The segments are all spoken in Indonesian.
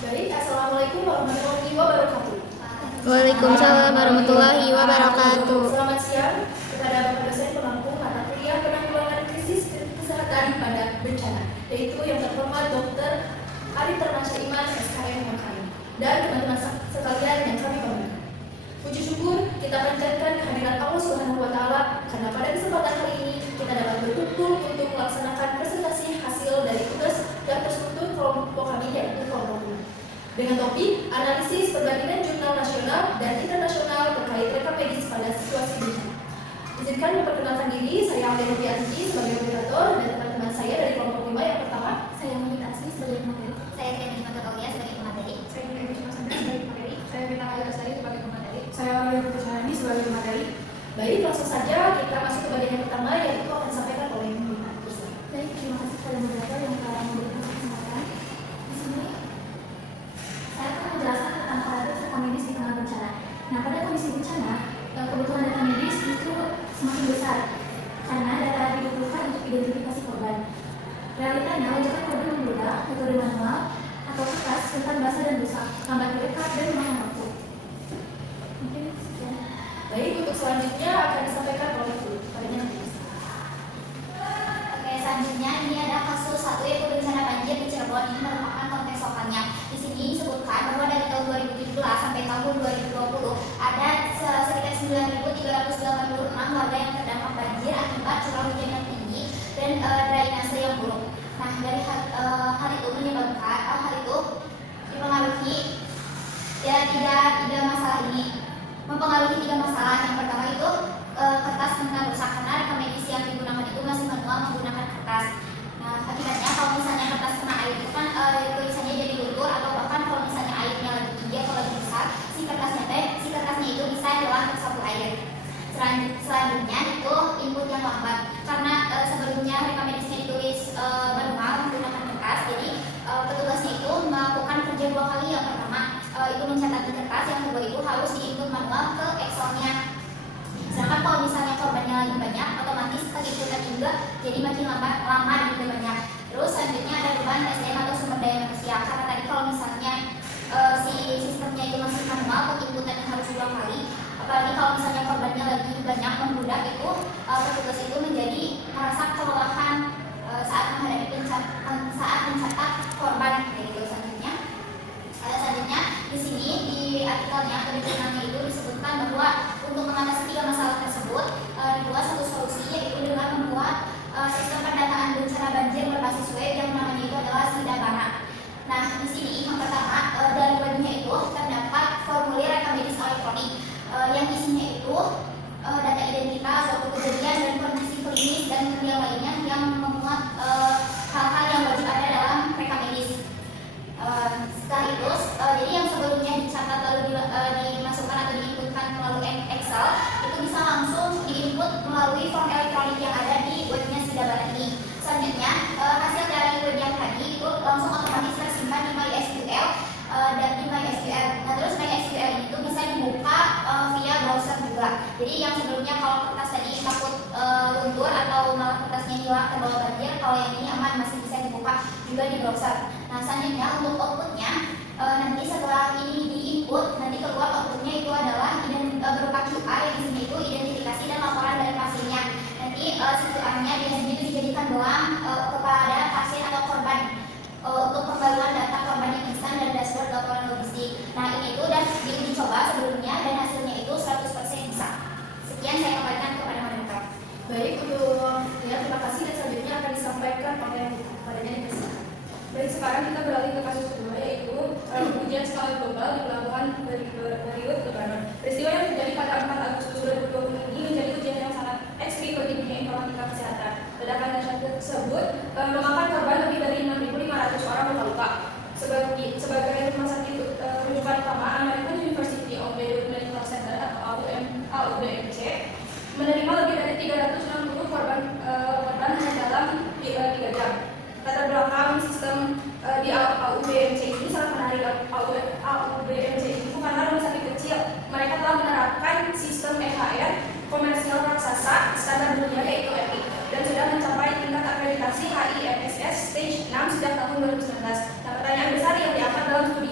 Baik, Assalamualaikum warahmatullahi wabarakatuh. Waalaikumsalam warahmatullahi wabarakatuh. Selamat siang kepada Bapak dosen pemangku mata kuliah penanggulangan krisis kesehatan pada bencana, yaitu yang terhormat Dr. Arif Termasya Iman, SKM MKM, dan teman-teman sekalian yang kami banggakan. Puji syukur kita panjatkan kehadiran Allah Subhanahu wa Ta'ala karena pada kesempatan kali ini kita dapat berkumpul untuk melaksanakan presentasi hasil dari tugas yang terstruktur kelompok kami, yaitu kelompok 5, dengan topik analisis perbandingan jurnal nasional dan internasional terkait rekam medis pada situasi bencana. Izinkan memperkenalkan diri, saya Amelia Rupianti sebagai moderator dan teman-teman saya dari kelompok 5 yang pertama. Saya Mami Asli sebagai pemateri. Saya Triana Matokaulia sebagai pemateri. Saya Mimi Cuma Sandra sebagai pemateri. Saya Bina Ayu Asari sebagai pemateri. Saya Maria Putusani sebagai pemateri. Baik, langsung saja kita masuk ke bagian yang pertama, yaitu akan disampaikan oleh Mimi. Baik, terima kasih kepada moderator yang telah memberikan kesempatan. Di sini saya akan menjelaskan tentang paradoks rekam medis di tengah bencana. Nah, pada kondisi bencana, kebutuhan data medis justru semakin besar karena data dibutuhkan untuk identifikasi korban. Realitanya, lonjakan korban membludak, metode manual atau kertas, rentan basah dan rusak, lambat direkap dan memakan waktu. Mungkin sekian. Baik, untuk selanjutnya akan disampaikan oleh Bu. Oke, selanjutnya ini ada kasus 1 yaitu bencana banjir di Cirebon. Ini merupakan konteksokannya. Di sini disebutkan bahwa dari tahun 2017 sampai tahun 2020 ada sekitar 9.386 warga yang terdampak banjir akibat curah hujan yang tinggi dan drainase yang buruk. Nah, dari hal itu menyebabkan hal itu dipengaruhi ya tiga masalah ini. Mempengaruhi 3 masalah. Yang pertama itu kertas rentan rusak karena rekam medis yang digunakan itu masih manual menggunakan kertas. Nah, akibatnya kalau misalnya kertas kena air itu kan tulisannya jadi luntur, atau bahkan kalau misalnya airnya lagi tinggi atau lagi besar, si kertasnya itu bisa hilang tersapu air. Selanjutnya itu input yang lambat karena sebelumnya rekam medisnya ditulis manual menggunakan kertas, jadi petugasnya itu melakukan kerja 2 kali. Yang pertama itu mencatat di kertas, yang kedua itu harus diinput manual ke Excelnya. Sedangkan kalau misalnya korbannya lagi banyak, otomatis penginputan juga jadi makin lama dan juga banyak. Terus selanjutnya ada beban SDM atau sumber daya manusia, karena tadi kalau misalnya si sistemnya itu masih manual, penginputannya harus 2 kali. Apalagi kalau misalnya korbannya lagi banyak membludak, itu petugas itu menjadi merasa kelelahan saat menghadapi saat mencatat korban. Gitu. Selanjutnya di sini di artikelnya atau di jurnalnya itu disebutkan bahwa untuk mengatasi 3 masalah tersebut dibuat satu solusi, yaitu dengan membuat sistem pendataan bencana banjir berbasis web yang namanya itu adalah Sidabana. Nah, di sini yang pertama dari webnya itu terdapat formulir rekam medis elektronik yang isinya itu data identitas, waktu kejadian, dan kondisi klinis dan yang lainnya yang memuat hal-hal yang wajib ada dalam rekam medis. Setelah itu, jadi yang sebelumnya dicatat lalu dimasukkan atau diinputkan melalui Excel, itu bisa langsung diinput melalui form elektronik yang ada di webnya Sidabana ini. Selanjutnya, hasil dari web yang tadi itu langsung otomatis tersimpan di MySQL dan di MySQL. Nah, terus MySQL itu bisa dibuka via browser juga. Jadi yang sebelumnya kalau kertas tadi takut luntur atau malah kertasnya hilang terbawa banjir, kalau yang ini aman, masih bisa dibuka juga di browser. Nah, selanjutnya untuk outputnya nanti setelah ini diinput, nanti keluar outputnya itu adalah berupa QR yang di sini itu identifikasi dan laporan dari pasiennya. Nanti si QR-nya biasanya itu dijadikan doang kepada pasien atau korban untuk pembaruan data korban yang instan dan dashboard laporan logistik. Nah, ini itu udah diuji coba sebelumnya dan hasilnya itu 100% bisa. Sekian saya kembalikan kepada moderator. Baik, untuk terima kasih, dan selanjutnya akan disampaikan oleh padanya di presentasi. Baik, sekarang kita beralih ke kasus kedua, yaitu hujan skala global di pelabuhan Beriut, Lebanon. Peristiwa yang terjadi pada 4 Agustus 2020 ini menjadi ujian yang sangat ekstrim bagi dunia informatika kesehatan. Ledakan dahsyat tersebut memakan korban lebih dari 6.500 orang luka-luka. Sebagai rumah sakit rujukan utama, American University of Beirut Medical Center atau AUBMC menerima lebih dari 360 korban hanya dalam 3 jam. Latar belakang sistem di AUBMC ini sangat menarik. AUBMC itu karena rumah sakit kecil, mereka telah menerapkan sistem EHR komersial raksasa standar dunia, yaitu EPIC, dan sudah mencapai tingkat akreditasi HIMSS Stage 6 sejak tahun 2019. Nah, pertanyaan besar yang diangkat dalam studi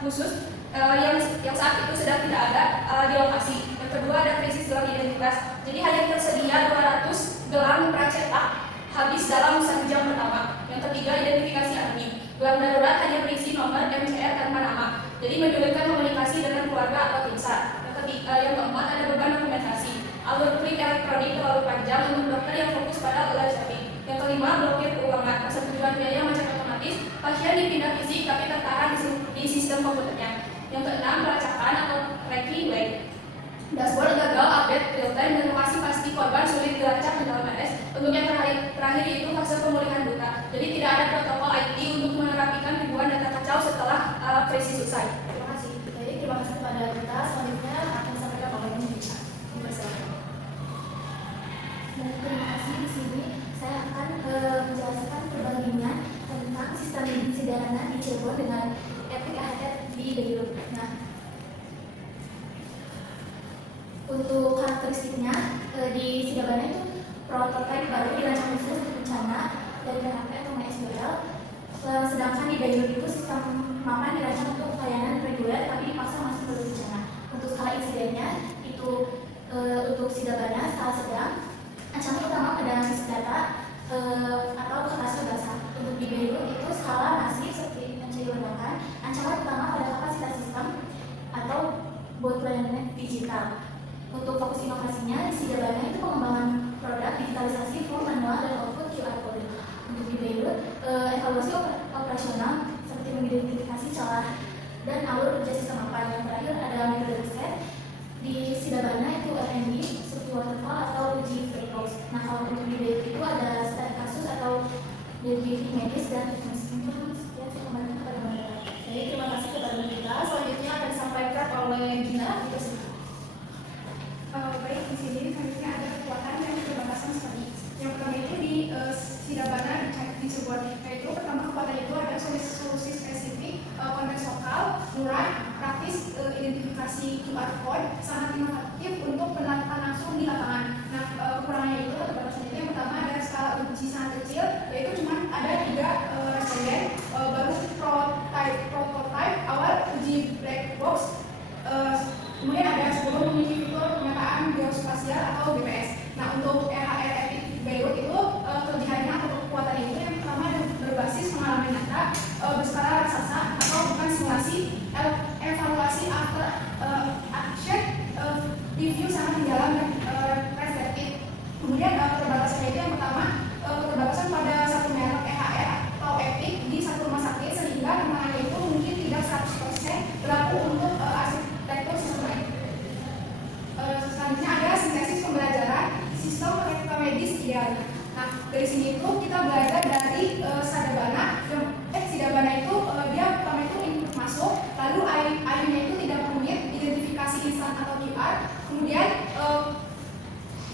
khusus yang saat itu sedang tidak ada di lokasi. Yang kedua ada krisis gelang identitas. Jadi hanya tersedia 200 gelang pracetak habis dalam 1 jam pertama. Yang ketiga identifikasi anonim. Gelang darurat hanya berisi nomor MCR tanpa nama. Jadi menyulitkan komunikasi dengan keluarga atau tim SAR. Yang keempat ada beban dokumentasi. Alur klik elektronik terlalu panjang untuk dokter yang fokus pada live streaming. Yang kelima blokir keuangan. Persetujuan biaya macet otomatis. Pasien dipindah fisik tapi tertahan di sistem komputernya. Yang keenam pelacakan atau tracking lag. Dashboard gagal update real time dan lokasi pasti korban sulit dilacak di dalam RS. Untuk yang terakhir itu fase pemulihan duka. Jadi tidak ada protokol IT untuk merapikan ribuan data kacau setelah krisis usai. Terima kasih. Jadi terima kasih kepada kita. Selanjutnya akan disampaikan oleh Nisa. Dan terima kasih di sini saya akan menjelaskan perbandingan tentang sistem Sidabana di Cirebon dengan Epic AHT di Beirut. Nah, untuk karakteristiknya di Sidabana itu prototipe baru dirancang khusus untuk bencana dari PHP atau MySQL. Sedangkan di Beirut itu sistem mapan dirancang untuk layanan reguler tapi dipaksa masuk ke bencana. Untuk skala insidennya itu untuk Sidabana skala sedang. Ancaman utama pada sistem data atau kapasitas basah. Untuk di Beirut itu skala masif seperti menjadi ledakan. Ancaman utama pada kapasitas sistem atau buat pelayanan digital. Untuk fokus inovasinya di Sidabana itu pengembangan produk digitalisasi form manual dan output QR code. Untuk di Beirut evaluasi operasional seperti mengidentifikasi celah dan alur kerja sistem apa. Yang terakhir ada metode riset. Di Sidabana itu R&D seperti waterfall atau uji pre-close. Nah kalau untuk di Beirut itu ada studi kasus atau debriefing medis dan teknis. Ya, saya kembali kepada Mbak. Jadi terima kasih kepada kita. Selanjutnya akan disampaikan oleh Gina. Baik, di sini selanjutnya ada kekuatan dan keterbatasan studi. Yang pertama itu di Sidabana di Cirebon. Yaitu pertama kekuatan itu ada solusi spesifik, konteks lokal, murah, praktis, identifikasi QR code, sangat inovatif untuk penerapan langsung di lapangan. Nah, kekurangannya itu keterbatasan itu yang pertama ada skala uji sangat kecil, yaitu cuma ada 3 responden, baru prototype awal uji black box. Kemudian ada 10 menguji fitur pemetaan geospasial atau BPS. Nah, untuk EHR Epic Beirut itu kelebihannya atau kekuatannya itu yang pertama berbasis pengalaman nyata, berskala raksasa atau bukan simulasi, evaluasi after action, review sangat mendalam dan reflektif. Kemudian keterbatasannya itu yang pertama keterbatasan pada satu merek EHR atau Epic di satu rumah sakit sehingga kemarahannya itu mungkin tidak 100% berlaku untuk arsitektur sistem lain. Selanjutnya ada sintesis pembelajaran sistem rekam medis idealnya. Nah, dari sini itu kita belajar dari Sidabana itu dia pertama itu input masuk, lalu IU-nya itu tidak rumit, identifikasi instan atau QR, kemudian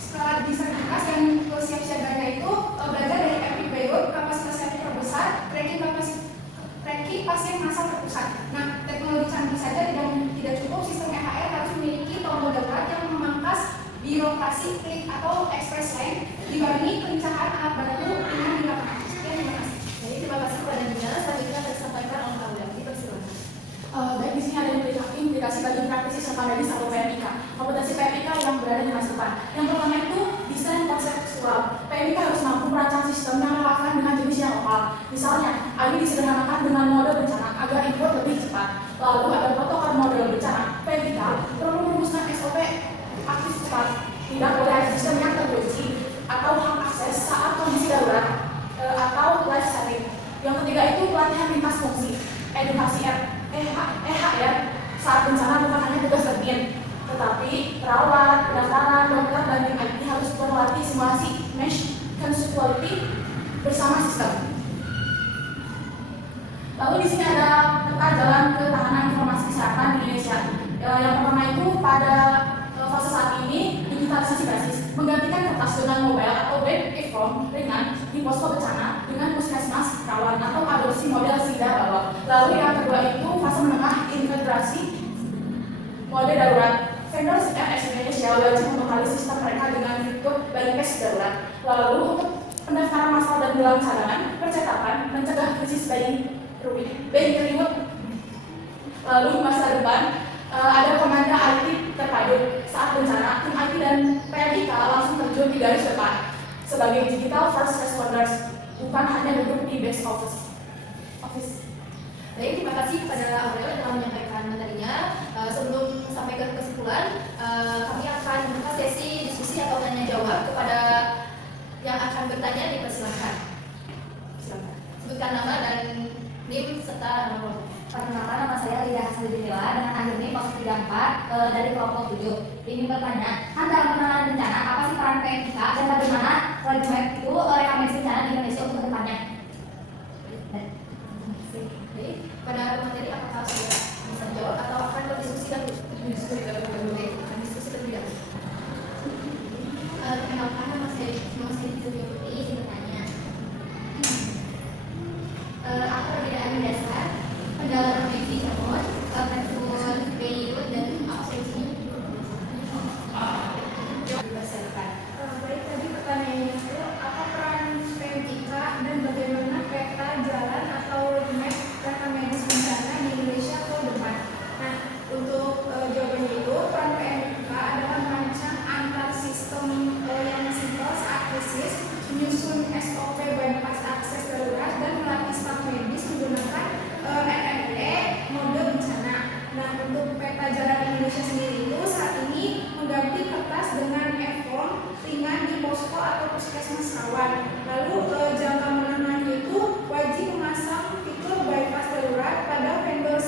skala disabilitas dan kesiapsiagaan itu belajar dari Epic Beirut, kapasitasnya terbesar, tracking pasien masal terpusat. Nah, teknologi canggih saja tidak cukup, sistem EHR harus memiliki tombol darurat yang memangkas birokrasi klik atau express lane dibanding pelincahan alat bantu dengan di lapangan. Sekian, terima kasih. Jadi terima kasih kepada Gina. Selanjutnya akan disampaikan oleh Aulia. Dipersilakan. Baik, di sini ada implikasi bagi praktisi serta medis atau PMIK. Kompetensi PMIK yang berada di masa depan. Yang pertama itu desain konseptual. PMIK harus mampu merancang sistem yang relevan dengan jenis yang lokal. Misalnya, ini disederhanakan dengan mode bencana agar input lebih cepat. Lalu ada protokol model bencana. PMIK perlu merumuskan SOP aktif cepat. Tidak boleh ada sistem yang terkunci atau hak akses saat kondisi darurat atau life saving. Yang ketiga itu pelatihan lintas fungsi. Edukasi EHR saat bencana bukan hanya tugas admin, tetapi perawat, pendaftaran, dokter, dan tim IT harus berlatih simulasi mesh conceptuality bersama sistem. Lalu di sini ada peta jalan ketahanan informasi kesehatan di Indonesia. Yang pertama itu pada fase saat ini digitalisasi basis, menggantikan kertas dengan mobile atau web e-form ringan di posko bencana dengan puskesmas kawan atau adopsi model SIDA bawah. Lalu yang kedua itu fase menengah integrasi mode darurat. Vendor RS Indonesia wajib membekali sistem mereka dengan fitur bypass darurat. Lalu untuk pendaftaran massal dan gelang cadangan, percetakan, mencegah krisis bayi reward. Lalu masa depan ada komanda IT terpadu saat bencana. Tim IT dan PMIK langsung terjun di garis depan sebagai digital first responders, bukan hanya duduk di back office. Baik, terima kasih kepada Aurel yang telah menyampaikan materinya. Sebelum sampai ke kesimpulan, kami akan membuka sesi diskusi atau tanya jawab kepada yang akan bertanya. Dipersilakan. Silakan. Sebutkan nama dan NIM serta nama kelompok. Perkenalkan, nama saya Lidia Hasanudinila dengan akhir NIM 034 dari kelompok 7. Ini bertanya, dalam penanganan bencana apa sih peran PMIK dan bagaimana itu rekomendasi bencana di Indonesia untuk kedepannya? Baik, pada materi apakah sudah bisa jawab atau akan berdiskusi dahulu? Diskusi terlebih dahulu. Perkenalkan, nama saya Julio Putri. Bertanya, apa perbedaan mendasar pendalaman provinsi Cirebon, Prefektur Beirut dan apa solusinya? Dipersilakan. Baik, tadi pertanyaannya itu apa peran PMIK dan bagaimana peta jalan atau roadmap reka medis bencana di Indonesia ke depan. Nah, untuk jawabannya itu peran PMIK adalah merancang antar sistem yang simpel saat krisis, menyusun SOP bypass akses darurat dan melatih staf medis menggunakan NME mode bencana. Nah, untuk peta jalan Indonesia sendiri itu saat ini mengganti kertas dengan e-form ringan di posko atau puskesmas rawan. Lalu jangka menengahnya itu wajib memasang fitur bypass darurat pada vendor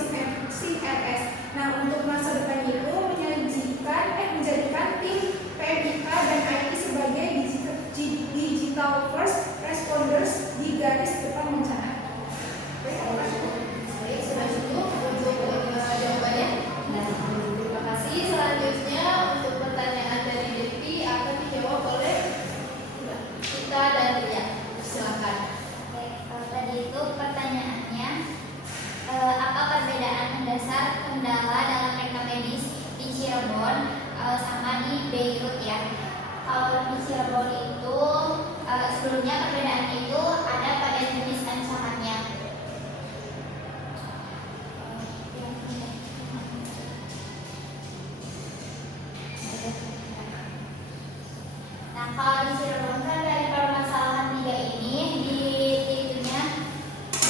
CRS. Nah, untuk masa depan itu menjadikan tim PMIK dan IT sebagai digital first responders di garis depan bencana. Baik, sudah cukup untuk jawabannya. Terima kasih. Selanjutnya untuk pertanyaan dari Devi akan dijawab oleh kita dan Ria. Silakan. Baik, tadi itu pertanyaannya, apa perbedaan mendasar kendala dalam reka medis di Cirebon sama di Beirut ya? Kalau di Cirebon itu sebelumnya perbedaannya itu ada pada jenis ancamannya. Nah, kalau di Cirebon kan dari permasalahan 3 ini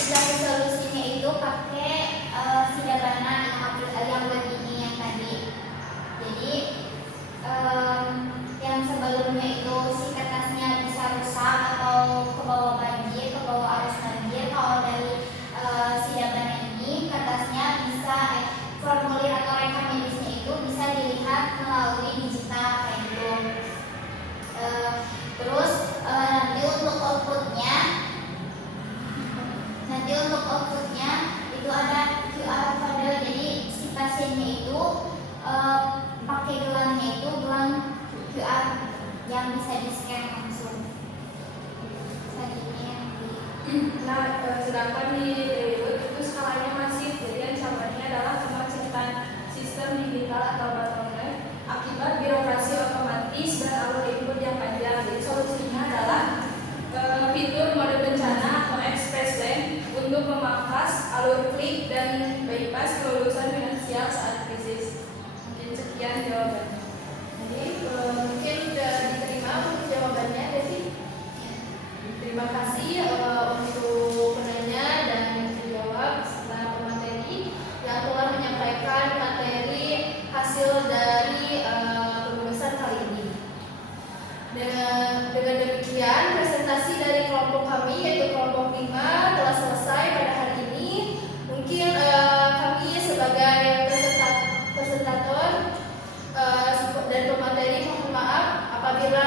dari solusinya itu pakai sidabana yang web ini yang tadi. Jadi yang sebelumnya itu si kertasnya bisa rusak atau ke bawah banjir, ke bawah arus banjir. Kalau dari sidabana ini kertasnya bisa formulir atau reka medisnya itu bisa dilihat melalui digital kayak gitu. Terus nanti untuk outputnya itu ada QR code. Jadi si pasiennya itu pakai gelangnya itu gelang QR yang bisa di scan langsung. Selanjutnya Nah, sedangkan di Beirut itu skalanya masif, jadi ancamannya adalah kemacetan sistem digital atau bottleneck akibat birokrasi otomatis dan alur input yang panjang. Jadi solusinya adalah fitur mode bencana atau express lane untuk memangkas alur klik dan bypass kelulusan finansial saat krisis. Mungkin sekian jawabannya. Jadi mungkin sudah diterima untuk jawabannya, Devi. Terima kasih untuk penanya dan menjawab serta pemateri yang telah menyampaikan materi hasil dari pembahasan kali ini. Dengan demikian presentasi dari kelompok kami yaitu kelompok 5 telah selesai pada hari ini. Mungkin kami sebagai presentator dan pemateri mohon maaf apabila